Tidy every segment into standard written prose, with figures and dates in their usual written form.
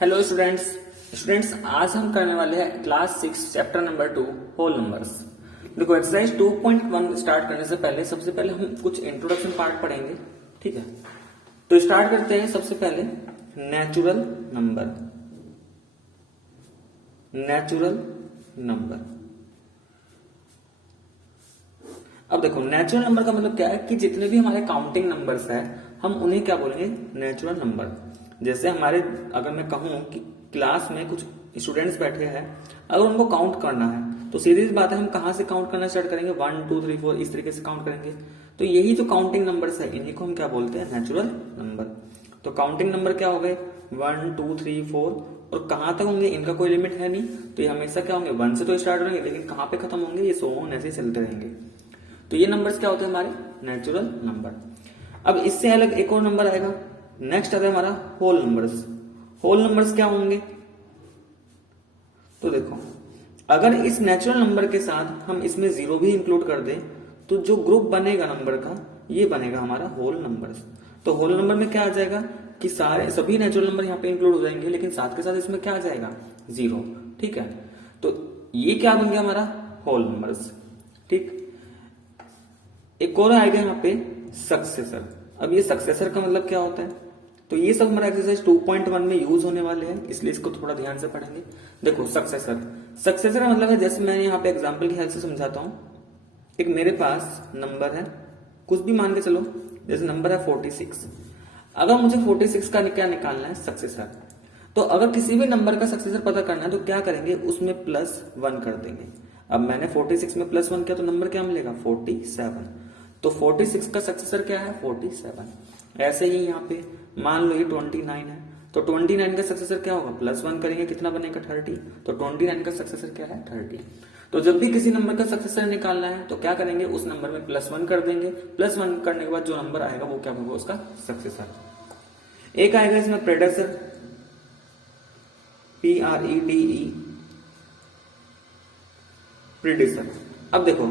Hello students आज हम करने वाले हैं class 6 chapter number 2 whole numbers. देखो एक्सरसाइज 2.1 स्टार्ट करने से पहले सबसे पहले हम कुछ इंट्रोडक्शन पार्ट पढ़ेंगे। ठीक है, तो स्टार्ट करते हैं। सबसे पहले नेचुरल नंबर। अब देखो नेचुरल नंबर का मतलब क्या है कि जितने भी हमारे काउंटिंग नंबर्स है हम उन्हें क्या बोलेंगे, नेचुरल नंबर। जैसे हमारे अगर मैं कहूं कि क्लास में कुछ स्टूडेंट्स बैठे हैं, अगर उनको काउंट करना है तो सीधी सी बात है हम कहां से काउंट करना स्टार्ट करेंगे, 1 2 3 4 इस तरीके से काउंट करेंगे। तो यही जो काउंटिंग नंबर्स है इन्हीं को हम क्या बोलते हैं, नेचुरल नंबर। तो काउंटिंग नंबर क्या हो गए, 1 2 3 4, और कहां तक होंगे इनका कोई लिमिट है नहीं, तो ये हमेशा क्या होंगे 1 से तो स्टार्ट होंगे, लेकिन कहां पे खत्म होंगे ये सो ऑन ऐसे चलते रहेंगे। तो ये नंबर्स क्या होते हैं हमारे नेचुरल नंबर। अब इससे अलग एक और नंबर आएगा, नेक्स्ट आता है हमारा होल नंबर्स। होल नंबर्स क्या होंगे, तो देखो अगर इस नेचुरल नंबर के साथ हम इसमें जीरो भी इंक्लूड कर दें तो जो ग्रुप बनेगा नंबर का ये बनेगा हमारा होल नंबर्स। तो होल नंबर में क्या आ जाएगा कि सारे सभी नेचुरल नंबर यहाँ पे इंक्लूड हो जाएंगे, लेकिन साथ के साथ इसमें क्या आ जाएगा, जीरो। ठीक है, तो ये क्या बन गया हमारा होल नंबर्स। ठीक, एक और आएगा यहाँ पे सक्सेसर। अब ये सक्सेसर का मतलब क्या होता है, तो ये सब हमारा एक्सरसाइज 2.1 में यूज होने वाले हैं, इसलिए इसको थोड़ा ध्यान से पढ़ेंगे। देखो सक्सेसर का मतलब है, जैसे मैंने यहाँ पे एग्जांपल की हेल्प से समझाता हूं। एक मेरे पास नंबर है, कुछ भी मान के चलो, जैसे नंबर है 46। अगर मुझे 46 का क्या निकालना है, सक्सेसर, तो अगर किसी भी नंबर का सक्सेसर पता करना है तो क्या करेंगे, उसमें +1 कर देंगे। अब मैंने 46 में +1 किया तो नंबर क्या मिलेगा, 47। तो 46 का सक्सेसर क्या है, 47। ऐसे ही यहाँ पे मान लो ये 29 है, तो 29 का सक्सेसर क्या होगा, +1 करेंगे कितना बनेगा, 30। तो 29 का सक्सेसर क्या है, 30। तो जब भी किसी नंबर का सक्सेसर निकालना है तो क्या करेंगे, उस नंबर में +1 कर देंगे। +1 करने के बाद जो नंबर आएगा वो क्या होगा, उसका सक्सेसर। एक आएगा इसमें प्रेडेसर, PREDE, प्रीडिसर। अब देखो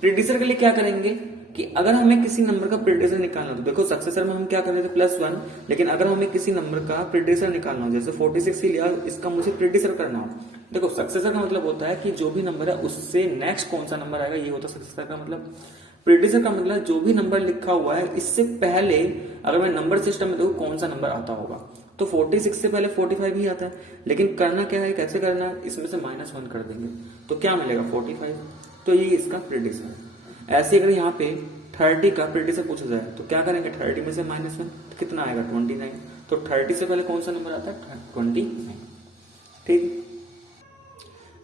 प्रीडिसर के लिए क्या करेंगे कि अगर हमें किसी नंबर का प्रीडिसर निकालना हो, तो देखो सक्सेसर में हम क्या कर रहे थे, +1, लेकिन अगर हमें किसी नंबर का प्रीडिसर निकालना हो, जैसे 46 ही लिया, इसका मुझे प्रीडिसर करना हो। देखो सक्सेसर का मतलब होता है कि जो भी नंबर है उससे नेक्स्ट कौन सा नंबर आएगा, ये होता है सक्सेसर का मतलब। प्रीडिसर का मतलब जो भी नंबर लिखा हुआ है इससे पहले अगर मैं नंबर सिस्टम में देखूं कौन सा नंबर आता होगा, तो 46 से पहले 45 ही आता है, लेकिन करना क्या है, कैसे करना है, इसमें से -1 कर देंगे तो क्या मिलेगा, 45। तो ये इसका प्रीडिसर है। ऐसे अगर यहाँ पे 30 का प्रीडिसर पूछा जाए तो क्या करेंगे, 30 में से -1 कितना आएगा, 29। तो 30 से पहले कौन सा नंबर आता है, 29। ठीक,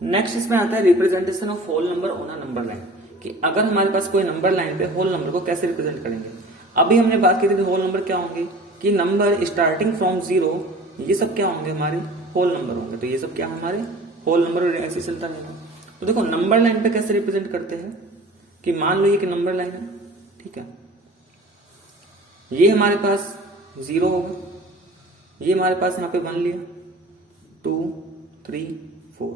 नेक्स्ट इसमें आता है representation of whole number on a number line, कि अगर हमारे पास कोई नंबर लाइन पे होल नंबर को कैसे रिप्रेजेंट करेंगे। अभी हमने बात की थी होल नंबर क्या होंगे, कि नंबर स्टार्टिंग फ्रॉम 0, ये सब क्या होंगे, हमारे होल नंबर होंगे। तो ये सब क्या हमारे होल नंबर, ऐसे चलता रहेगा। तो देखो नंबर लाइन पे कैसे रिप्रेजेंट करते हैं, कि मान लो ये कि नंबर लाइन है, ठीक है, ये हमारे पास 0 होगा, ये हमारे पास यहाँ पे 1 लिया, 2 3 4,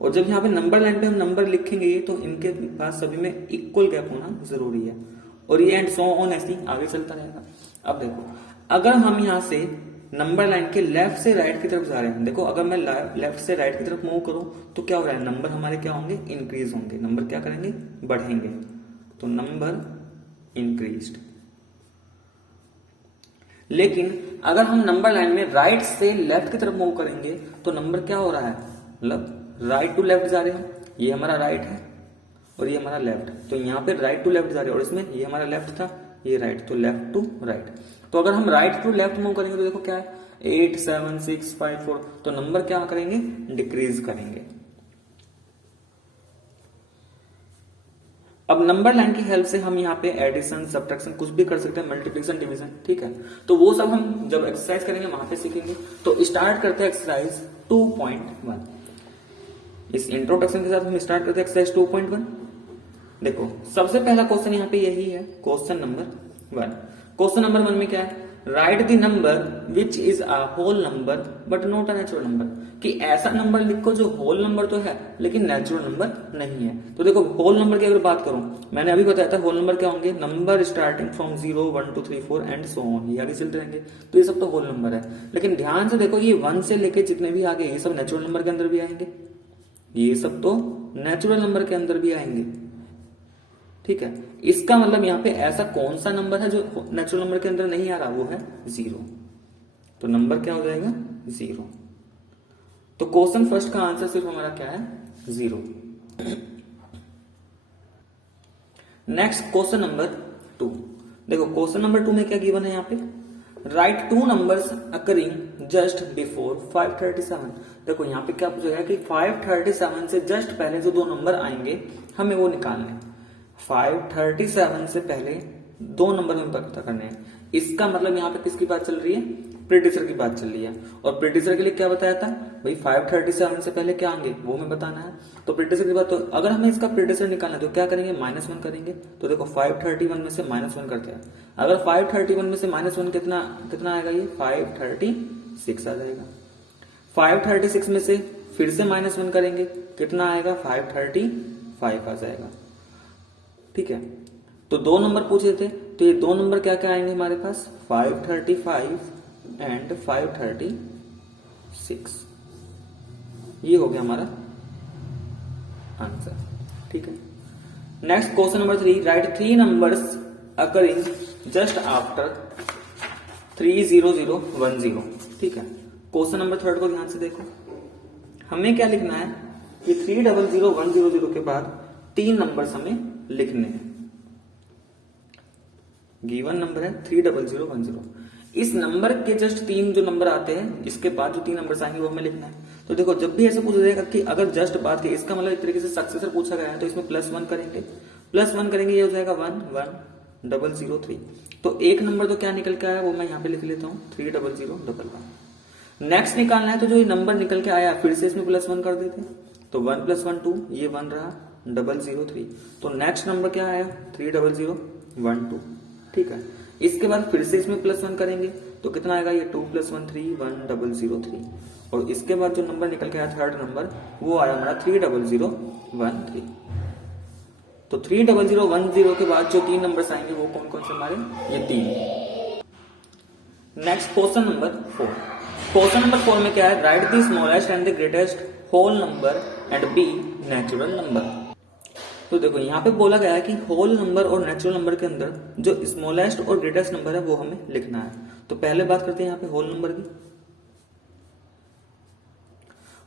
और जब यहाँ पे नंबर लाइन पे हम नंबर लिखेंगे तो इनके पास सभी में इक्वल गैप होना जरूरी है, और ये एंड सो ऑन ऐसे आगे चलता रहेगा। अब देखो अगर हम यहाँ से नंबर लाइन के लेफ्ट से राइट की तरफ जा रहे हैं, देखो अगर मैं लेफ्ट से राइट की तरफ मूव करूं तो क्या हो रहा है, नंबर हमारे क्या होंगे, इंक्रीज होंगे, नंबर क्या करेंगे, बढ़ेंगे। तो नंबर इंक्रीज्ड। लेकिन अगर हम नंबर लाइन में राइट से लेफ्ट की तरफ मूव करेंगे तो नंबर क्या हो रहा है, मतलब राइट टू लेफ्ट जा रहे हैं। ये हमारा राइट है और ये हमारा लेफ्ट, तो यहाँ पे राइट टू लेफ्ट जा रहे हैं, और इसमें ये हमारा लेफ्ट था, ये राइट, तो लेफ्ट टू राइट। तो अगर हम राइट टू लेफ्ट मूव करेंगे तो देखो क्या है, 8 7 6 5 4, तो नंबर क्या करेंगे, डिक्रीज करेंगे। अब नंबर लाइन की हेल्प से हम यहाँ पे एडिशन, सब्ट्रैक्शन कुछ भी कर सकते हैं, मल्टीप्लिकेशन, डिवीजन। ठीक है, तो वो सब हम जब एक्सरसाइज करेंगे वहां पे सीखेंगे। तो स्टार्ट करते हैं एक्सरसाइज 2.1। इस इंट्रोडक्शन के साथ हम स्टार्ट करते हैं एक्सरसाइज 2.1। देखो सबसे पहला क्वेश्चन यहाँ पे यही है, क्वेश्चन नंबर 1। क्वेश्चन नंबर 1 में क्या है, write the number which is a whole number but not a natural number, कि ऐसा नंबर लिखो जो होल नंबर तो है लेकिन नेचुरल नंबर नहीं है। तो देखो होल नंबर की अगर बात करूं, मैंने अभी बताया था होल नंबर क्या होंगे, number starting from 0 1 2 3 4 and so on, ये आगे चलते रहेंगे, तो ये सब तो होल नंबर है। लेकिन ध्यान से देखो ये 1 से लेके जितने भी आगे ये सब नेचुरल नंबर के अंदर भी आएंगे, ये सब तो नेचुरल नंबर के अंदर भी आएंगे। ठीक है, इसका मतलब यहाँ पे ऐसा कौन सा नंबर है जो नेचुरल नंबर के अंदर नहीं आ रहा, वो है 0। तो नंबर क्या हो जाएगा 0। तो क्वेश्चन फर्स्ट का आंसर सिर्फ हमारा क्या है 0। Next question number 2। देखो क्वेश्चन नंबर 2 में क्या गिवन है यहाँ पे, right 2 numbers occurring just before 537। देखो यहाँ पे क्या पूछा गया कि 537 से जस्ट पहले जो 2 नंबर आएंगे हमें वो निकालने हैं। 537 से पहले 2 नंबर हमें पता करने हैं। इसका मतलब यहाँ पे किसकी बात चल रही है, प्रीडिसर की बात चल रही है। और प्रीडिसर के लिए क्या बताया था भाई, 537 से पहले क्या आएंगे वो हमें बताना है। तो प्रीडिसर की बात, तो अगर हमें इसका प्रीडिसर निकालना है तो क्या करेंगे, -1 करेंगे। तो देखो 531 में से -1 करते हैं, अगर 531 में से -1 कितना कितना आएगा, ये 536 आ जाएगा। 536 में से फिर से -1 करेंगे, कितना आएगा 535 आ जाएगा। ठीक है, तो 2 नंबर पूछे थे, तो ये 2 नंबर क्या क्या आएंगे हमारे पास, 535 एंड 536, ये हो गया हमारा आंसर। ठीक है, next question number 3, right 3 numbers occurring just after 30010। ठीक है, क्वेश्चन नंबर 3 को ध्यान से देखो, हमें क्या लिखना है कि 300100 के बाद 3 नंबर्स हमें लिखने हैं। गिवन नंबर है 300100, इस नंबर के जस्ट 3 जो नंबर आते हैं इसके बाद जो 3 नंबर आएंगे वो हमें लिखना है। तो देखो जब भी ऐसे पूछा जाएगा कि अगर जस्ट बात की, इसका मतलब एक तरीके से सक्सेसर पूछा गया है, तो इसमें +1 करेंगे, +1 करेंगे, ये हो जाएगा 11003। तो एक नंबर तो क्या निकल के आया वो मैं यहाँ पे लिख लेता हूँ 30011। नेक्स्ट निकालना है, तो जो ये नंबर निकल के आया फिर से इसमें +1 कर देते, तो 1 + 1 2, ये 1 रहा 003। तो नेक्स्ट नंबर क्या आया 30012। ठीक है, इसके बाद फिर से इसमें +1 करेंगे तो कितना आएगा, ये 2 + 1 3, 1003। और इसके बाद जो नंबर निकल के आया थर्ड नंबर वो आया हमारा 30013। तो 30010 के बाद जो 3 नंबर आएंगे वो कौन कौन से हमारे, ये 3। Next question number 4। Question number 4 में क्या है, write the smallest and the greatest whole number and be natural number. तो देखो यहाँ पे बोला गया है कि होल नंबर और नेचुरल नंबर के अंदर जो स्मॉलेस्ट और ग्रेटेस्ट नंबर है वो हमें लिखना है। तो पहले बात करते हैं यहाँ पे होल नंबर की।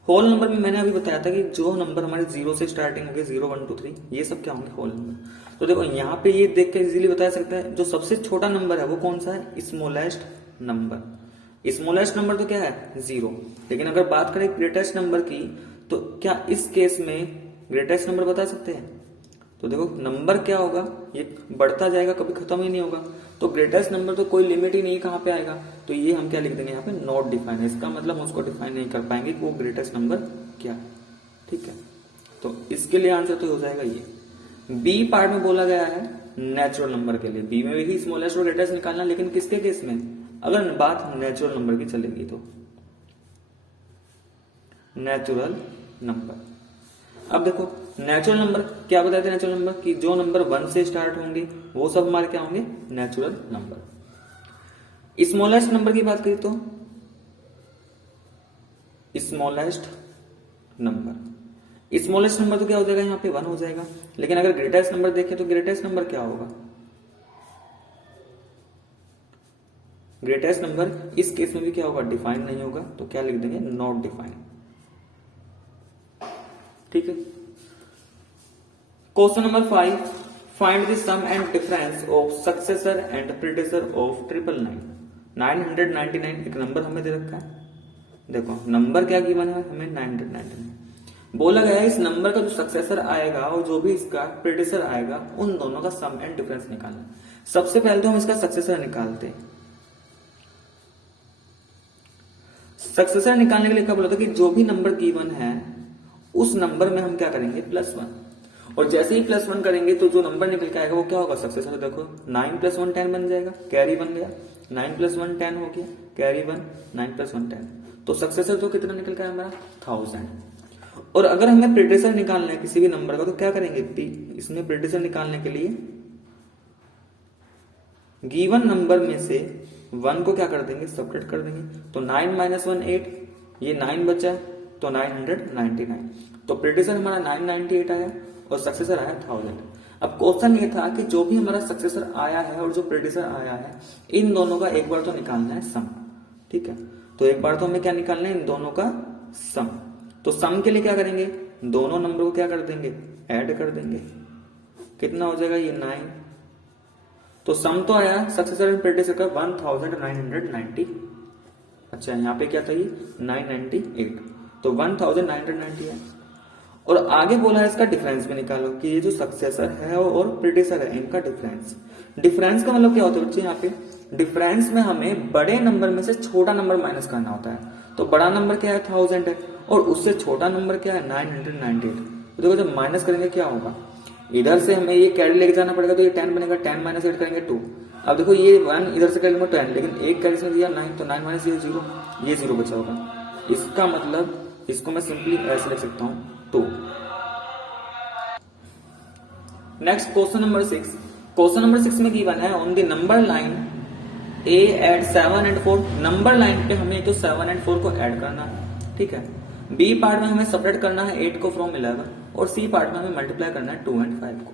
होल नंबर में मैंने अभी बताया था कि जो नंबर हमारे 0 से स्टार्टिंग होंगे 0 1 2 3, ये सब क्या होंगे होल नंबर। तो देखो यहाँ पे ये देख के इजीली बता सकता है जो सबसे छोटा नंबर है वो कौन सा है, स्मॉलेस्ट नंबर। स्मॉलेस्ट नंबर तो क्या है 0। लेकिन अगर बात करें ग्रेटेस्ट नंबर की, तो क्या इस केस में ग्रेटेस्ट नंबर बता सकते हैं। तो देखो नंबर क्या होगा, ये बढ़ता जाएगा, कभी खत्म ही नहीं होगा। तो ग्रेटेस्ट नंबर तो कोई लिमिट ही नहीं, कहाँ पे आएगा। तो ये हम क्या लिख देंगे यहाँ पे, नॉट डिफाइन है। इसका मतलब हम उसको डिफाइन नहीं कर पाएंगे कि वो ग्रेटेस्ट नंबर क्या है। ठीक है, तो इसके लिए आंसर तो हो जाएगा ये। बी पार्ट में बोला गया है नेचुरल नंबर के लिए, बी में भी स्मॉलेस्ट और ग्रेटेस्ट निकालना, लेकिन किसके केस में, अगर बात नेचुरल नंबर की चलेगी तो नेचुरल नंबर। अब देखो नेचुरल नंबर क्या बताते हैं, नेचुरल नंबर कि जो नंबर 1 से स्टार्ट होंगे वो सब हमारे क्या होंगे, नेचुरल नंबर। स्मॉलेस्ट नंबर की बात करें तो स्मॉलेस्ट नंबर, स्मॉलेस्ट नंबर तो क्या हो जाएगा यहाँ पे 1 हो जाएगा। लेकिन अगर ग्रेटेस्ट नंबर देखें तो ग्रेटेस्ट नंबर क्या होगा, ग्रेटेस्ट नंबर इस केस में भी क्या होगा, डिफाइन नहीं होगा। तो क्या लिख देंगे, नॉट डिफाइन। ठीक है, question number 5, find the sum and difference of successor and predecessor of 999। 999 एक नंबर हमें दे रखा है। देखो नंबर क्या गिवन है हमें, 999। बोला गया है इस नंबर का जो सक्सेसर आएगा और जो भी इसका प्रीडेसेसर आएगा उन दोनों का सम एंड डिफरेंस निकालना। सबसे पहले तो हम इसका सक्सेसर निकालते हैं। सक्सेसर निकालने के लिए क्या बोला था कि जो भी नंबर गिवन है उस नंबर में हम क्या करेंगे, +1। और जैसे ही +1 करेंगे तो जो नंबर निकल के आएगा वो क्या होगा, सक्सेसर। देखो 9 + 1 10 बन जाएगा, कैरी बन गया। 9 प्लस 1 10 हो गया, कैरी 1, 9 प्लस 1 10, तो सक्सेसर तो कितना निकल गया हमारा 1000। और अगर हमें प्रेडिसर निकालना है किसी भी नंबर का तो क्या करेंगे, इसमें प्रेडिसर निकालने के लिए गिवन नंबर में से 1 को क्या कर देंगे, सब्ट्रैक्ट कर देंगे। तो 9 माइनस 1 8, ये 9 बचा तो 999, तो प्रेडिसर हमारा 998 आया और सक्सेसर आया 1000। अब क्वेश्चन ये था कि जो भी हमारा सक्सेसर आया है और जो प्रेडिसर आया है इन दोनों का एक बार तो निकालना है सम, ठीक है। तो एक बार तो हमें क्या निकालना है, इन दोनों का सम। तो सम के लिए क्या करेंगे, दोनों नंबर को क्या कर देंगे, ऐड कर देंगे। कितना हो जाएगा, ये 9। तो सम तो आया सक्सेसर एंड प्रेडिसर का 1990। अच्छा यहाँ पे क्या था, ये 998, तो 1990 है। और आगे बोला है इसका डिफरेंस भी निकालो कि ये जो सक्सेसर है और प्रेडिसर है इनका डिफरेंस। डिफरेंस का मतलब क्या होता है बच्चे, यहाँ पे डिफरेंस में हमें बड़े नंबर में से छोटा नंबर माइनस करना होता है। तो बड़ा नंबर क्या है 1000 है और उससे छोटा नंबर क्या है 998। तो देखो जब माइनस करेंगे क्या होगा, इधर से हमें ये कैरी लेके जाना पड़ेगा तो ये 10 बनेगा, 10 माइनस 8 करेंगे 2। अब देखो ये 1 इधर से कैरी 10, लेकिन एक कैरी से दिया 9, तो 9 माइनस ये 0, ये 0 बचा होगा। इसका मतलब इसको मैं सिंपली ऐसे लिख सकता हूं 2। Next question number 6। Question number 6 में गिवन है on the number line a add 7 and 4। Number line पे हमें तो 7 एंड 4 को ऐड करना है, ठीक है। बी पार्ट में हमें सेपरेट करना है 8 को फ्रॉम 11 और सी पार्ट में हमें मल्टीप्लाई करना है 2 एंड 5 को।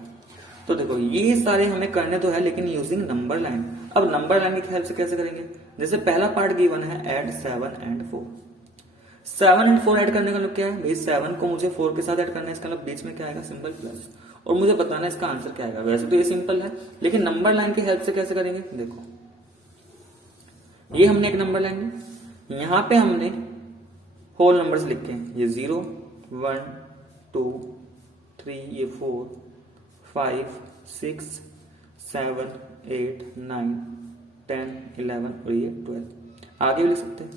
तो देखो ये सारे हमें करने तो है लेकिन यूजिंग नंबर लाइन। अब नंबर लाइन की हेल्प से कैसे करेंगे, जैसे पहला पार्ट गिवन है ऐड 7 एंड 4। 7 एंड 4 ऐड करने का मतलब क्या है भाई, 7 को मुझे 4 के साथ ऐड करना है, इसका मतलब बीच में क्या आएगा, सिंपल प्लस, और मुझे बताना है इसका आंसर क्या आएगा। वैसे तो ये सिंपल है लेकिन नंबर लाइन की हेल्प से कैसे करेंगे, देखो ये हमने एक नंबर लाइन में, यहां पे हमने होल नंबर्स लिखे हैं, ये 0 1 2 3, ये 4 5 6 7 8 9 10 11 और ये 12। आगे भी लिख सकते हैं।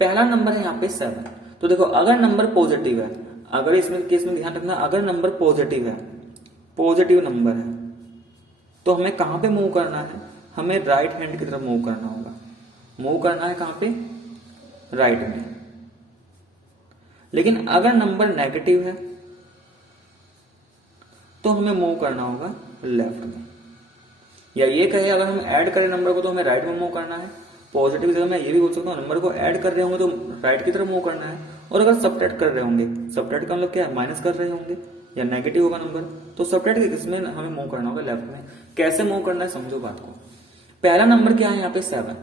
पहला नंबर है यहाँ पे 7। तो देखो अगर नंबर पॉजिटिव है, अगर इसमें केस में ध्यान रखना, अगर नंबर पॉजिटिव है, पॉजिटिव नंबर है, तो हमें कहां पे मूव करना है, हमें राइट हैंड की तरफ मूव करना होगा। मूव करना है कहां पे, राइट में। लेकिन अगर नंबर नेगेटिव है तो हमें मूव करना होगा लेफ्ट में। या ये कहे अगर हम ऐड करें नंबर को तो हमें राइट में मूव करना है। पॉजिटिव जगह मैं ये भी बोल सकता हूँ नंबर को ऐड कर रहे होंगे तो राइट की तरफ मूव करना है, और अगर सब्ट्रैक्ट कर रहे होंगे, सब्ट्रैक्ट का मतलब क्या है, माइनस कर रहे होंगे या नेगेटिव होगा नंबर, तो सब्ट्रैक्ट के किसमें हमें मूव करना होगा, लेफ्ट में। कैसे मूव करना है समझो बात को। पहला नंबर क्या है यहाँ पे 7,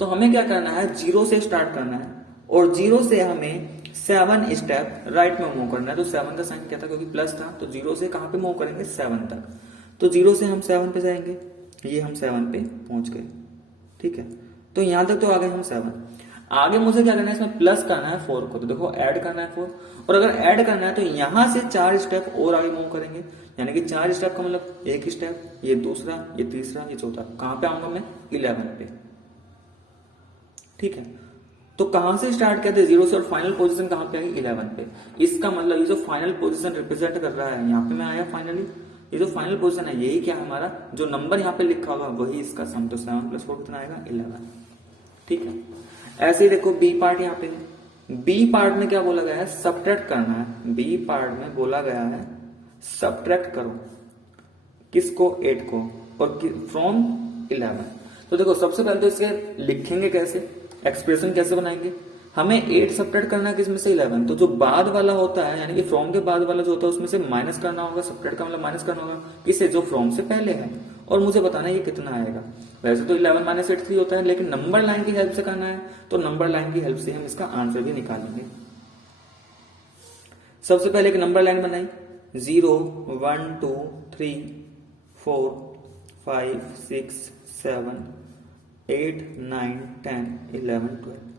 तो हमें क्या करना है 0 से स्टार्ट करना है और 0 से हमें 7 स्टेप राइट में मूव करना है। तो 7 का साइन क्या था, क्योंकि प्लस था, तो 0 से कहां पे मूव करेंगे 7 तक। तो 0 से हम 7 पे जाएंगे, ये हम 7 पे पहुंच गए, ठीक है। तो यहां तक तो आ गए हम 7। आगे मुझे क्या करना है, इसमें प्लस करना है 4 को, तो देखो ऐड करना है 4, और अगर ऐड करना है तो यहां से 4 स्टेप और आगे मूव करेंगे, यानी कि 4 स्टेप का मतलब एक स्टेप, ये दूसरा, ये तीसरा, ये चौथा। कहां पे आऊंगा मैं, 11 पे, ठीक है। तो कहां से स्टार्ट किया था 0 से, और फाइनल पोजीशन कहां पे आई 11 पे। इसका मतलब ये जो फाइनल पोजीशन रिप्रेजेंट कर रहा है, यहाँ पे मैं आया फाइनली, ये जो फाइनल पोजीशन है यही क्या है हमारा, जो नंबर यहाँ पे लिखा होगा वही इसका सम। तो 7 + 4 कितना आएगा 11, ठीक है। ऐसे ही देखो बी पार्ट यहाँ पे, बी पार्ट में क्या बोला गया है, सब्ट्रैक्ट करना है। बी पार्ट में बोला गया है सब्ट्रैक्ट करो, किसको, 8 को, और फ्रॉम 11। तो देखो सबसे पहले तो इसके लिखेंगे कैसे, एक्सप्रेशन कैसे बनाएंगे, हमें 8 सब्ट्रैक्ट करना है किसमें से 11, तो जो बाद वाला होता है यानी कि फ्रॉम के बाद वाला जो होता है उसमें से माइनस करना होगा। सब्ट्रैक्ट का मतलब माइनस करना होगा किसे, जो फ्रॉम से पहले है, और मुझे बताना है ये कितना आएगा। वैसे तो 11 - 8 3 होता है, लेकिन नंबर लाइन की हेल्प से करना है, तो नंबर लाइन की हेल्प से हम इसका आंसर भी निकालेंगे। सबसे पहले एक नंबर लाइन बनाई, 0 1 2 3 4 5 6 7 8 9 10 11 12।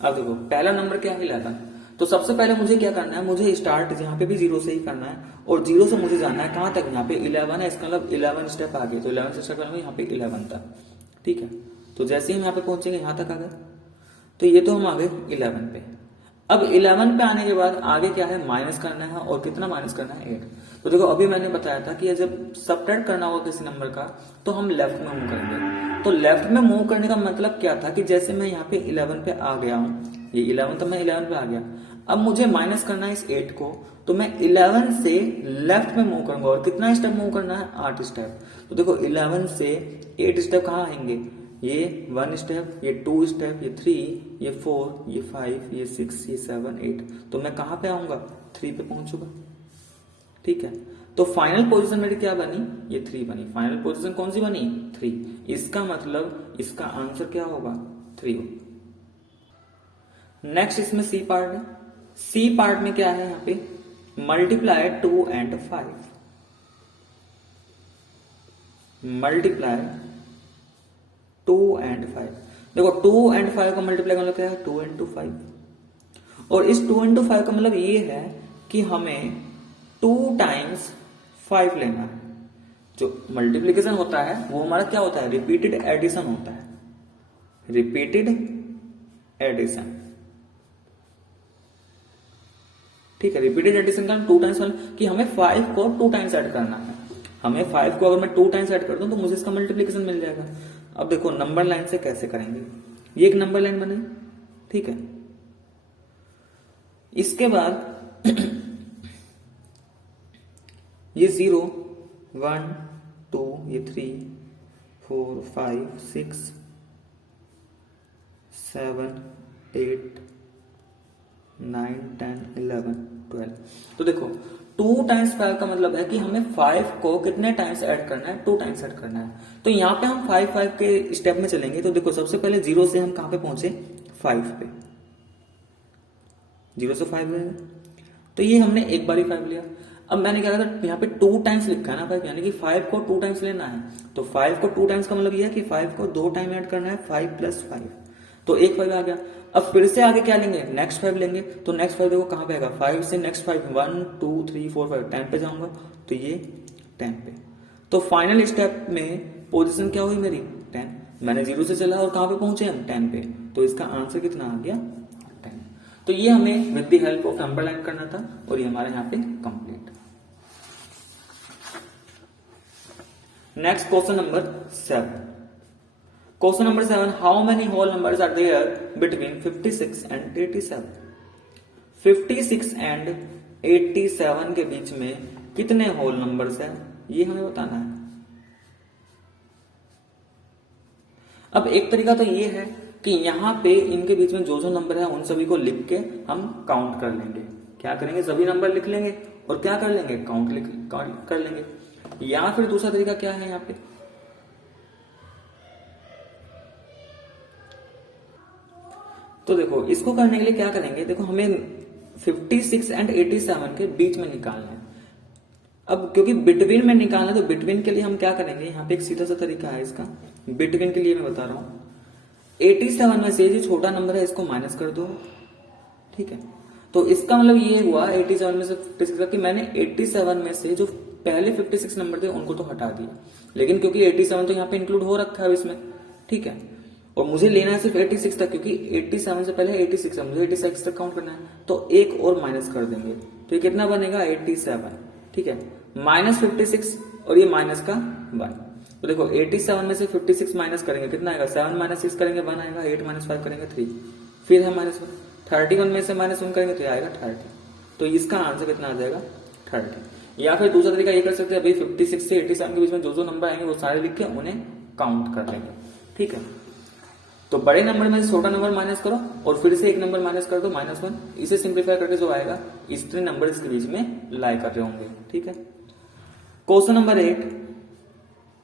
अब देखो पहला नंबर क्या है 11, तो सबसे पहले मुझे क्या करना है, मुझे स्टार्ट यहाँ पे भी 0 से ही करना है, और 0 से मुझे जाना है कहां तक, यहाँ पे 11 है, इसका मतलब 11 स्टेप आगे, तो 11 से स्टार्ट करेंगे यहाँ पे 11 तक, ठीक है। तो जैसे ही हम यहाँ पे पहुंचेंगे यहाँ तक आ गए, तो ये तो हम आ गए 11 पे। अब 11 पे आने के बाद आगे क्या है, माइनस करना है, और कितना माइनस करना है, 8। तो देखो अभी मैंने बताया था कि जब सब्ट्रैक्ट करना होगा किसी नंबर का तो हम लेफ्ट में मूव करेंगे। तो लेफ्ट में मूव करने का मतलब क्या था कि जैसे मैं यहाँ पे 11 पे आ गया हूँ, ये 11 तो मैं 11 पे आ गया, अब मुझे माइनस करना है इस 8 को, तो मैं 11 से लेफ्ट में मूव करूंगा, और कितना स्टेप मूव करना है, 8 स्टेप। तो देखो 11 से 8 स्टेप कहाँ आएंगे, ये 1 स्टेप, ये 2 स्टेप, ये 3, ये 4, ये 5, ये 6, ये 7, 8, तो मैं कहां पे आऊंगा, 3 पे पहुंचूंगा। ठीक है, तो फाइनल पोजीशन मेरी क्या बनी, ये 3 बनी। फाइनल पोजीशन कौन सी बनी, 3। इसका मतलब इसका आंसर क्या होगा, 3 होगा। नेक्स्ट इसमें सी पार्ट है। सी पार्ट में क्या है, यहाँ पे मल्टीप्लाई 2 and 5, मल्टीप्लाई 2 and 5। देखो 2 and 5 का मल्टीप्लाई का मतलब क्या है, 2 into 5, और इस 2 into 5 का मतलब ये है कि हमें 2 times 5 लेना है। जो मल्टीप्लीकेशन होता है वो हमारा क्या होता है, रिपीटेड एडिशन होता है, रिपीटेड एडिशन। ठीक है, रिपीटेड एडिशन का 2 टाइम्स कि हमें 5 को 2 टाइम्स ऐड करना है। हमें 5 को अगर मैं 2 टाइम्स ऐड कर दूं तो मुझे इसका मल्टीप्लीकेशन मिल जाएगा। अब देखो नंबर लाइन से कैसे करेंगे, ये एक नंबर लाइन बने, ठीक है। इसके बाद ये 0, 1, 2, ये 3, 4, 5, 6, 7, 8, 9, 10, 11, 12। तो देखो 2 टाइम्स 5 का मतलब है कि हमें 5 को कितने टाइम्स ऐड करना है, 2 टाइम्स ऐड करना है। तो यहाँ पे हम 5 के स्टेप में चलेंगे। तो देखो सबसे पहले 0 से हम कहां पे पहुंचे, 5 पे, 0 से 5 गए, तो ये हमने एक बार ही 5 लिया। अब मैंने क्या कहा, यहाँ पे 2 टाइम्स लिखा है ना 5, यानी कि 5 को 2 टाइम्स लेना है। तो 5 को 2 टाइम्स का मतलब ये है कि 5 को 2 टाइम ऐड करना है, 5 + 5, तो एक 5 आ गया। अब फिर से आगे क्या लेंगे, नेक्स्ट 5 लेंगे। तो नेक्स्ट 5 देखो कहां पे आएगा, 5 से नेक्स्ट 5, 1, 2, 3, 4, 5, 10 पे जाऊंगा, तो ये 10 पे। तो फाइनल स्टेप में पोजीशन क्या हुई मेरी, 10। मैंने 0 से चला और कहां पे पहुंचे हम, 10 पे। तो इसका आंसर कितना आ गया, 10। तो ये हमें with the help of number line करना था, और ये हमारे यहाँ पे complete. Next question number 7। Question number 7, how many whole numbers are there between 56 and 87? 56 and 87 के बीच में कितने होल नंबर्स हैं, ये हमें बताना है। अब एक तरीका तो ये है कि यहां पे इनके बीच में जो जो नंबर है उन सभी को लिख के हम काउंट कर लेंगे। क्या करेंगे, सभी नंबर लिख लेंगे और क्या कर लेंगे, काउंट कर लेंगे। या फिर दूसरा तरीका क्या है, यहाँ पे तो देखो इसको करने के लिए क्या करेंगे, देखो हमें 56 and 87 के बीच में निकालना है। अब क्योंकि बिटवीन में निकालना है, तो बिटवीन के लिए हम क्या करेंगे, यहाँ पे एक सीधा सा तरीका है इसका। बिटवीन के लिए मैं बता रहा हूं, 87 में से जो छोटा नंबर है इसको माइनस कर दो, ठीक है। तो इसका मतलब ये हुआ 87 में से 56 कि मैंने 87 में से जो पहले 56 नंबर थे उनको तो हटा दिया, लेकिन क्योंकि 87 तो यहाँ पे इंक्लूड हो रखा है इसमें, ठीक है। और मुझे लेना है सिर्फ 86 तक, क्योंकि 87 से पहले 86 है, मुझे 86 तक काउंट करना है। तो एक और माइनस कर देंगे, तो ये कितना बनेगा, 87, ठीक है। -56 और ये माइनस का 1। तो देखो 87 में से 56 माइनस करेंगे, कितना आएगा, 7 - 6 करेंगे 1 आएगा, 8 - 5 करेंगे 3, फिर है -1। 31 में से -1 करेंगे तो आएगा 30। तो इसका आंसर कितना आ जाएगा, 30। या फिर दूसरा तरीका ये कर सकते हैं, अभी 56 से 87 के बीच में जो जो नंबर आएंगे वो सारे लिख के उन्हें काउंट कर लेंगे, ठीक है। तो बड़े नंबर में से छोटा नंबर माइनस करो और फिर से एक नंबर माइनस कर दो, -1। इसे सिंप्लीफाई करके जो आएगा, इतने नंबर इसके बीच में लाई कर रहे होंगे, ठीक है। Question number 8।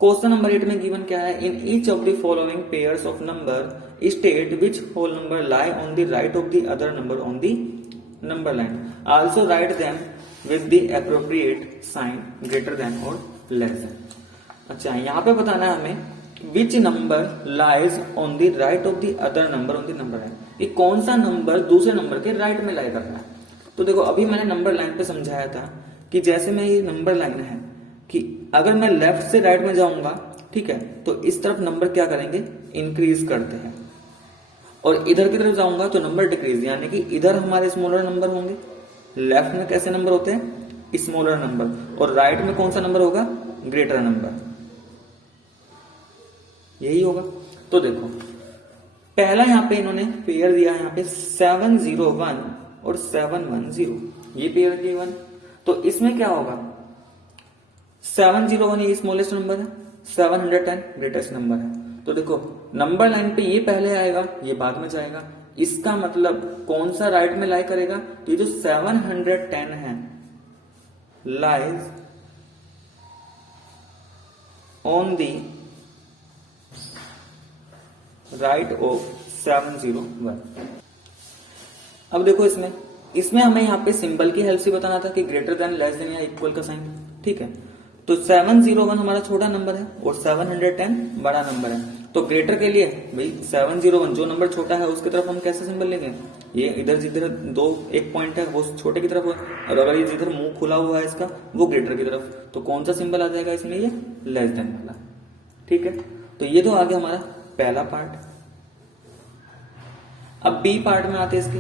क्वेश्चन नंबर 8 में गिवन क्या है, in each of the following pairs of number state which whole number lie on the right of the other number on the number line, also write them with the appropriate sign greater than और less than. अच्छा, यहाँ पे बताना है हमें which number lies on the right of the other number on the number line, ये कौन सा नंबर दूसरे नंबर के राइट में लाई करना है। तो देखो अभी मैंने नंबर लाइन पे समझाया था कि जैसे में ये नंबर लाइन है कि अगर मैं लेफ्ट से राइट में जाऊंगा, ठीक है, तो इस तरफ नंबर क्या करेंगे, इंक्रीज करते हैं, और इधर की तरफ जाऊंगा तो नंबर डिक्रीज, यानी कि इधर हमारे स्मॉलर नंबर होंगे, लेफ्ट में कैसे नंबर होते हैं, स्मॉलर नंबर, और राइट में कौन सा नंबर होगा, ग्रेटर नंबर, यही होगा। तो देखो पहला यहाँ पे इन्होंने पेयर दिया है, यहाँ पे 701 और 710, ये पेयर दिया 1, तो इसमें क्या होगा, 701 ये स्मॉलेस्ट नंबर है, 710 ग्रेटेस्ट नंबर है। तो देखो नंबर लाइन पे ये पहले आएगा, ये बाद में जाएगा, इसका मतलब कौन सा राइट में लाई करेगा, तो ये जो 710 है lies on the right of 701। अब देखो इसमें हमें यहाँ पे सिंबल की हेल्प से बताना था कि ग्रेटर देन, लेस देन या इक्वल का साइन, ठीक है। तो 701 हमारा छोटा नंबर है और 710 बड़ा नंबर है। तो ग्रेटर के लिए भाई 701 जो नंबर छोटा है उसकी तरफ हम कैसे सिंबल लेंगे, ये इधर जिधर एक पॉइंट है वो छोटे की तरफ है, और अगर ये जिधर मुंह खुला हुआ है इसका वो ग्रेटर की तरफ, तो कौन सा सिंबल आ जाएगा इसमें, ये लेस देन वाला, ठीक है। तो ये तो आ गया हमारा पहला पार्ट। अब बी पार्ट में आते हैं इसके।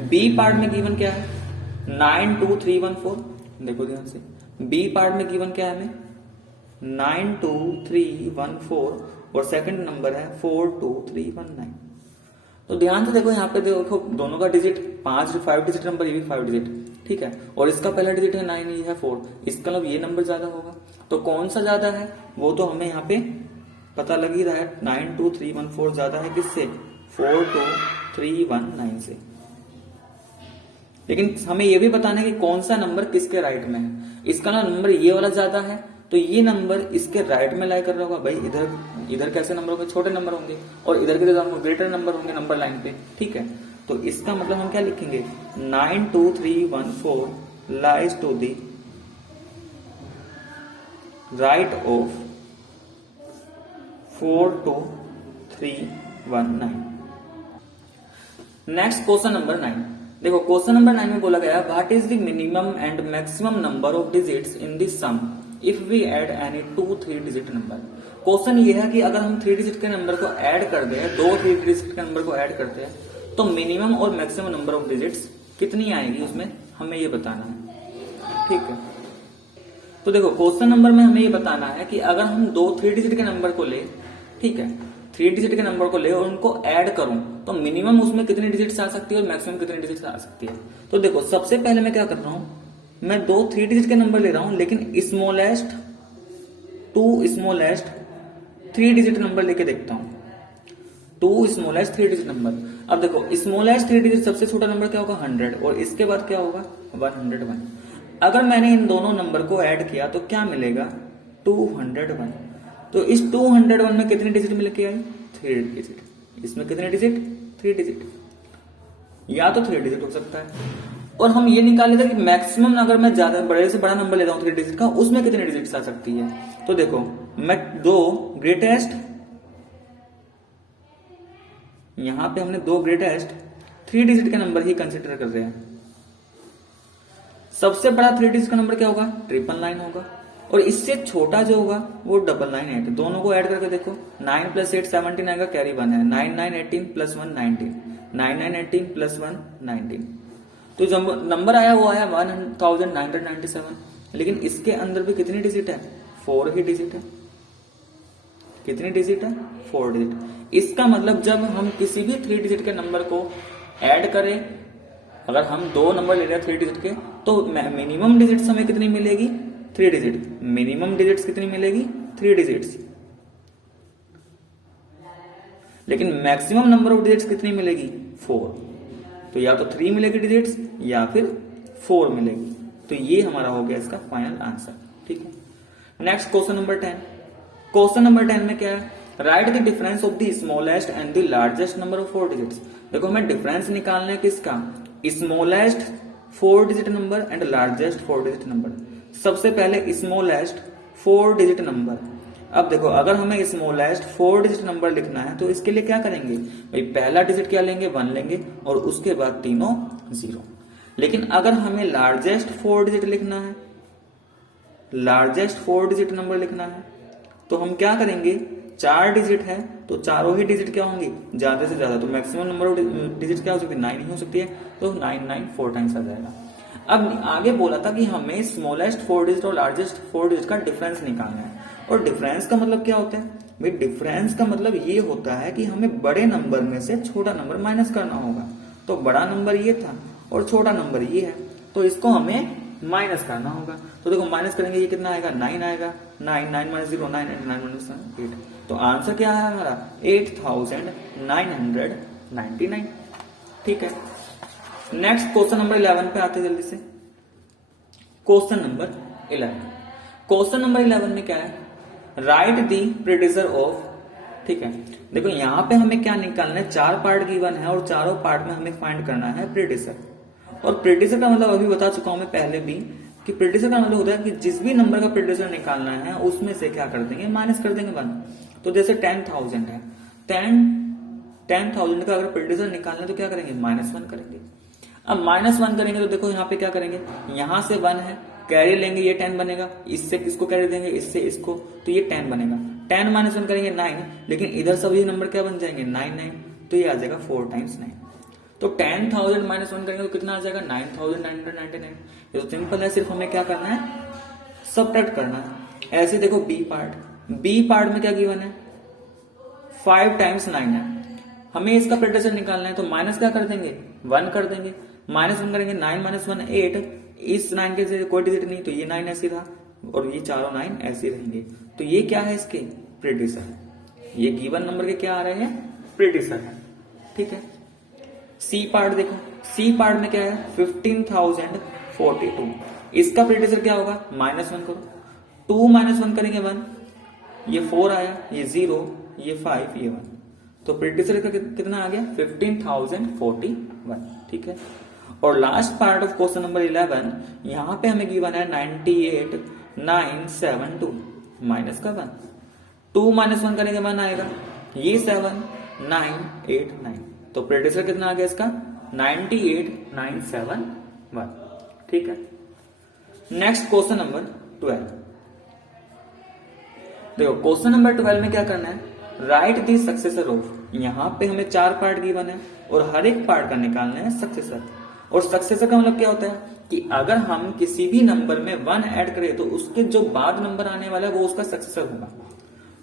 बी पार्ट में गिवन क्या है, 92314, देखो ध्यान से, बी पार्ट में गिवन क्या है हमें, 92314 और सेकंड नंबर है 42319। तो ध्यान से देखो, यहाँ पे देखो दोनों का डिजिट 5 डिजिट नंबर, ये भी 5 डिजिट, ठीक है, और इसका पहला डिजिट है 9, ये है 4, इसका मतलब ये नंबर ज्यादा होगा। तो कौन सा ज्यादा है वो तो हमें यहाँ पे पता लग ही रहा है, 92314 ज्यादा है किससे, 42319 से। लेकिन हमें यह भी बताना है कि कौन सा नंबर किसके राइट में है। इसका ना नंबर ये वाला ज्यादा है तो ये नंबर इसके राइट में लाई कर रहा होगा। भाई इधर कैसे नंबर होंगे, छोटे नंबर होंगे, और इधर के ग्रेटर नंबर होंगे नंबर लाइन पे, ठीक है। तो इसका मतलब हम क्या लिखेंगे, 92314 lies to the right of 42319। Next question number 9। देखो क्वेश्चन नंबर 9 में बोला गया, what is the minimum and maximum number of digits in the sum if we add any 2 3 digit number. Question ये है कि अगर हम 3 डिजिट के नंबर को ऐड कर दें, 2 3 डिजिट के नंबर को ऐड करते हैं, तो मिनिमम और मैक्सिमम नंबर ऑफ डिजिट्स कितनी आएगी उसमें हमें ये बताना है, ठीक है। तो देखो क्वेश्चन नंबर में हमें ये बताना है कि अगर हम 2 3 डिजिट के नंबर को ले, ठीक है, 3 डिजिट के नंबर को ले और उनको ऐड करूं तो मिनिमम उसमें कितनी डिजिट्स आ सकती है और मैक्सिमम कितनी डिजिट्स आ सकती है। तो देखो सबसे पहले मैं क्या कर रहा हूं, मैं 2 3 डिजिट के नंबर ले रहा हूं, लेकिन स्मॉलेस्ट 3 डिजिट नंबर लेके देखता हूं, 2 स्मॉलेस्ट 3 डिजिट नंबर। अब देखो स्मॉलेस्ट 3 डिजिट सबसे छोटा नंबर क्या होगा, 100, और इसके बाद क्या होगा, 101। अगर मैंने इन दोनों नंबर को ऐड किया तो क्या मिलेगा, 201। तो इस 201 में कितनी डिजिट मिल के आई, 3 डिजिट। इसमें कितने डिजिट, 3 डिजिट, या तो 3 डिजिट हो सकता है। और हम ये निकाल लेते हैं कि मैक्सिमम अगर मैं ज्यादा बड़े से बड़ा नंबर ले रहा हूं 3 डिजिट का, उसमें कितने डिजिट्स आ सकती है। तो देखो मैं 2 ग्रेटेस्ट, यहां पे हमने 2 ग्रेटेस्ट 3 डिजिट के नंबर ही कंसिडर कर रहे हैं। सबसे बड़ा 3 डिजिट का नंबर क्या होगा, 999 होगा, और इससे छोटा जो होगा वो 998। दोनों को ऐड करके देखो, 9 + 8 17 आएगा, कैरी 1 है, 9 9 18 + 1 19, 9 9 18 + 1 19। तो जो नंबर आया वो आया 1997। लेकिन इसके अंदर भी कितनी डिजिट है, 4 ही डिजिट है। कितनी डिजिट है, 4 डिजिट। इसका मतलब जब हम किसी भी 3 डिजिट के नंबर को ऐड करें, अगर हम 2 नंबर ले रहे हैं 3 डिजिट के, तो मिनिमम डिजिट्स हमें कितनी मिलेगी, 3 डिजिट। मिनिमम डिजिट्स कितनी मिलेगी, 3 डिजिट्स। लेकिन मैक्सिमम नंबर ऑफ डिजिट्स कितनी मिलेगी, 4। तो या तो 3 मिलेगी डिजिट्स या फिर 4 मिलेगी। तो ये हमारा हो गया इसका फाइनल आंसर, ठीक है। Next question number 10। Question number 10 में क्या है, write the difference of the smallest and the largest number of 4 digits. देखो हमें डिफरेंस निकालना है किसका, smallest 4 digit number and largest 4 digit number. सबसे पहले स्मॉलेस्ट 4 डिजिट नंबर। अब देखो अगर हमें स्मॉलेस्ट 4 डिजिट नंबर लिखना है तो इसके लिए क्या करेंगे, भाई पहला डिजिट क्या लेंगे, 1 लेंगे, और उसके बाद तीनों 0। लेकिन अगर हमें लार्जेस्ट 4 डिजिट लिखना है, लार्जेस्ट 4 डिजिट नंबर लिखना है, तो हम क्या करेंगे, 4 डिजिट है तो चारों ही डिजिट क्या होंगी, ज्यादा से ज्यादा, तो मैक्सिमम नंबर ऑफ डिजिट क्या हो सकती है, 9 ही हो सकती है, तो 9 4 टाइम्स आ जाएगा। अब आगे बोला था कि हमें स्मॉलेस्ट 4 डिजिट और लार्जेस्ट 4 डिजिट का डिफरेंस निकालना है। और डिफरेंस का मतलब क्या होता है भाई, डिफरेंस का मतलब ये होता है कि हमें बड़े नंबर में से छोटा नंबर माइनस करना होगा। तो बड़ा नंबर ये था और छोटा नंबर ये है, तो इसको हमें माइनस करना होगा। तो देखो माइनस करेंगे, ये कितना आएगा, 9 आएगा, 9 9 माइनस 0 9 9 माइनस 8। तो आंसर क्या है हमारा 8999। ठीक है, नेक्स्ट क्वेश्चन नंबर 11 पे आते हैं जल्दी से। क्वेश्चन नंबर 11, क्वेश्चन नंबर 11 में क्या है, राइट दी प्रीडिसर ऑफ। ठीक है, देखो यहां पे हमें क्या निकालना है, 4 पार्ट गिवन है और चारों पार्ट में हमें फाइंड करना है प्रीडिसर। और प्रीडिसर का मतलब अभी बता चुका हूं मैं पहले भी कि प्रीडिसर का मतलब होता है कि जिस भी नंबर का प्रीडिसर निकालना है उसमें से क्या कर देंगे, माइनस कर देंगे 1। तो जैसे 10,000 है, 10,000 का अगर प्रीडिसर निकालना है तो क्या करेंगे, -1 करेंगे। अब -1 करेंगे तो देखो यहाँ पे क्या करेंगे, यहां से 1 है, कैरी लेंगे, ये 10 बनेगा, इससे किसको कैरी देंगे, इससे इसको, तो ये 10 बनेगा। 10 -1 करेंगे 9, लेकिन इधर सभी नंबर क्या बन जाएंगे, 9 9, तो ये आ जाएगा 4 टाइम्स 9। तो 10,000 -1 करेंगे तो कितना आ जाएगा, 9,999। ये तो सिंपल है, सिर्फ हमें क्या करना है, सबट्रैक्ट करना है। ऐसे देखो बी पार्ट में क्या गिवन है, 5 टाइम्स 9 है, हमें इसका प्रीडिसर निकालना है, तो माइनस क्या कर देंगे, 1 कर देंगे, -1 करेंगे, 9 - 1 8, इस 9 के जरिए कोई डिजिट नहीं, तो ये 9 ऐसे था और ये चारों 9 ऐसे रहेंगे। तो ये क्या है, इसके प्रीडिसर, ये गिवन नंबर के क्या आ रहे हैं, प्रीडिसर है। ठीक है, सी पार्ट देखो, सी पार्ट में क्या है, 15,042, इसका प्रीडिसर क्या होगा, -1 करो, 2 - 1 करेंगे 1, ये 4 आया, ये 0, ये 5, ये 1, तो प्रीडिसर का कितना आ गया, 15,041। ठीक है, और last part of question number 11, यहां पे हमें गिवन है 98,972 माइनस का 1, 2 - 1 करेंगे 1 आएगा, ये 7 9 8 9, तो प्रीडिसर कितना आ गया इसका, 98,971। ठीक है, नेक्स्ट क्वेश्चन नंबर 12, देखो क्वेश्चन नंबर 12 में क्या करना है, राइट दी सक्सेसर ऑफ। यहां पे हमें 4 पार्ट गिवन है और हर एक पार्ट का निकालना है सक्सेसर। और सक्सेसर का मतलब क्या होता है कि अगर हम किसी भी नंबर में 1 ऐड करें तो उसके जो बाद नंबर आने वाला है वो उसका सक्सेसर होगा।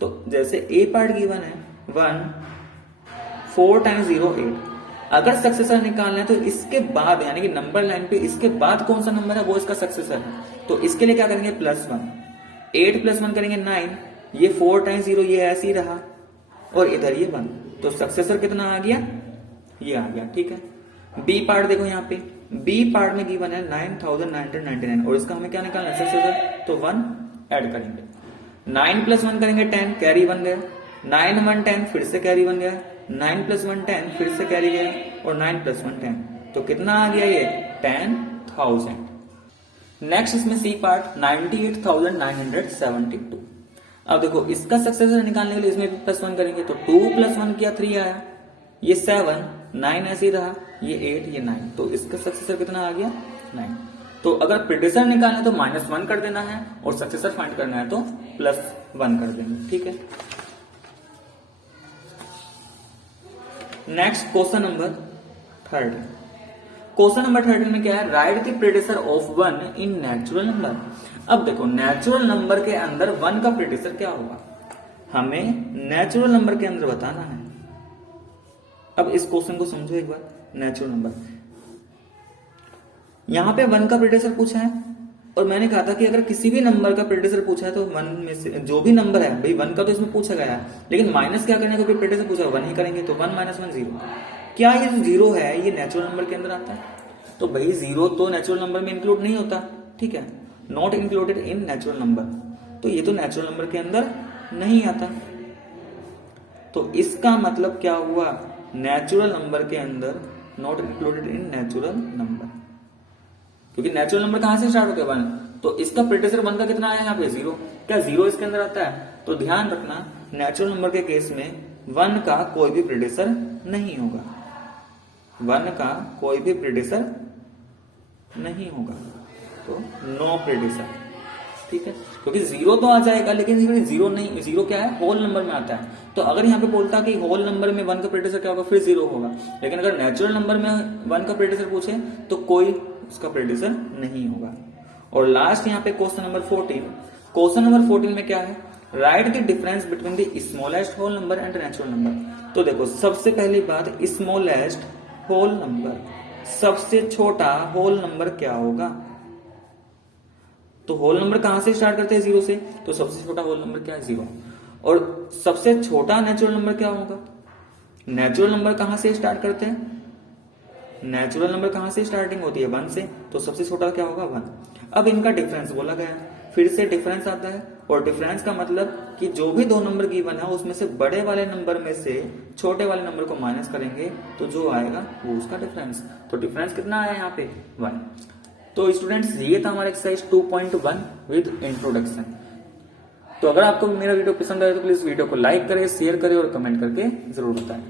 तो जैसे ए पार्ट गिवन है 1 4 टाइम्स 0 8, अगर सक्सेसर निकालना है तो इसके बाद यानी कि नंबर लाइन पे इसके बाद कौन सा नंबर है वो इसका सक्सेसर है। तो इसके लिए क्या करेंगे, +1, 8 + 1 करेंगे 9, ये 4 टाइम्स 0 ये ऐसे ही रहा और इधर ये 1, तो सक्सेसर कितना आ गया, ये आ गया। ठीक है, बी पार्ट देखो, यहाँ पे बी पार्ट में गिवन है 9,999 और इसका हमें क्या निकालना है, सक्सेसर, तो 1 ऐड करेंगे, 9 + 1 करेंगे 10, कैरी बन गया, 9 1 10 फिर से कैरी बन गया, 9 + 1 10 फिर से कैरी गया और 9 + 1 10, तो कितना आ गया ये 10,000। नेक्स्ट इसमें सी पार्ट 98,972। अब देखो इसका सक्सेसर निकालने के लिए इसमें +1 करेंगे, तो 2 + 1 किया 3 आया, ये 7 9 ऐसे ही रहा, ये 8 ये 9, तो इसका सक्सेसर कितना आ गया 9। तो अगर प्रीडिसर निकालना है तो -1 कर देना है और सक्सेसर फाइंड करना है तो +1 कर देंगे। ठीक है, next question number 13, question number 13 में क्या है, write the predecessor of 1 in natural number. अब देखो नेचुरल नंबर के अंदर 1 का प्रीडिसर क्या होगा, हमें नेचुरल नंबर के अंदर बताना है। अब इस क्वेश्चन को समझो एक बार, नेचुरल नंबर, यहां पे 1 का प्रीडिसर पूछा है और मैंने कहा था कि अगर किसी भी नंबर का प्रीडिसर पूछा है तो 1 में से जो भी नंबर है भाई 1 का तो इसमें पूछा गया है, लेकिन माइनस क्या करने को प्रीडिसर पूछा, 1 ही करेंगे, तो 1 - 1 0। क्या ये जो 0 है ये नेचुरल नंबर के अंदर आता है, तो भाई 0 तो नेचुरल नंबर में इंक्लूड नहीं होता। ठीक है, not included in natural number, तो ये तो नेचुरल नंबर के अंदर नहीं आता। तो इसका मतलब क्या हुआ, नेचुरल नंबर के अंदर not included in natural number, क्योंकि नेचुरल नंबर कहां से स्टार्ट होते हैं 1, तो इसका प्रीडिसर 1 का कितना आया यहाँ पे 0, क्या 0 इसके अंदर आता है। तो ध्यान रखना नेचुरल नंबर के केस में 1 का कोई भी प्रीडिसर नहीं होगा, 1 का कोई भी प्रीडिसर नहीं होगा, तो नो प्रीडिसर। ठीक है, क्योंकि जीरो तो आ जाएगा, लेकिन जीरो नहीं, जीरो क्या है, होल नंबर में आता है। तो अगर यहाँ पे बोलता कि होल नंबर में वन का प्रेडिसर क्या होगा, फिर जीरो होगा। लेकिन अगर नेचुरल नंबर में वन का प्रेडिसर पूछे तो कोई उसका प्रेडिसर नहीं होगा। और लास्ट यहाँ पे क्वेश्चन नंबर 14, क्वेश्चन नंबर 14 में क्या है, write the difference between the smallest whole number and natural number. तो देखो सबसे पहली बात, स्मॉलेस्ट होल नंबर, सबसे छोटा होल नंबर क्या होगा। तो होल नंबर कहां से स्टार्ट करते हैं, जीरो से, तो सबसे छोटा होल नंबर क्या है, जीरो। और सबसे छोटा नेचुरल नंबर क्या होगा, नेचुरल नंबर कहां से स्टार्ट करते हैं, नेचुरल नंबर कहां से स्टार्टिंग होती है, वन से, तो सबसे छोटा क्या होगा, वन। अब इनका डिफरेंस बोला गया, फिर से डिफरेंस आता है, और डिफरेंस का मतलब कि जो भी दो नंबर गिवन है उसमें से बड़े वाले नंबर में से छोटे वाले नंबर को माइनस करेंगे तो जो आएगा वो उसका डिफरेंस। तो डिफरेंस कितना आया यहाँ पे, वन। तो स्टूडेंट्स ये था हमारा एक्सरसाइज 2.1 विद इंट्रोडक्शन। तो अगर आपको मेरा वीडियो पसंद आए तो प्लीज वीडियो को लाइक करें, शेयर करें और कमेंट करके जरूर बताएं।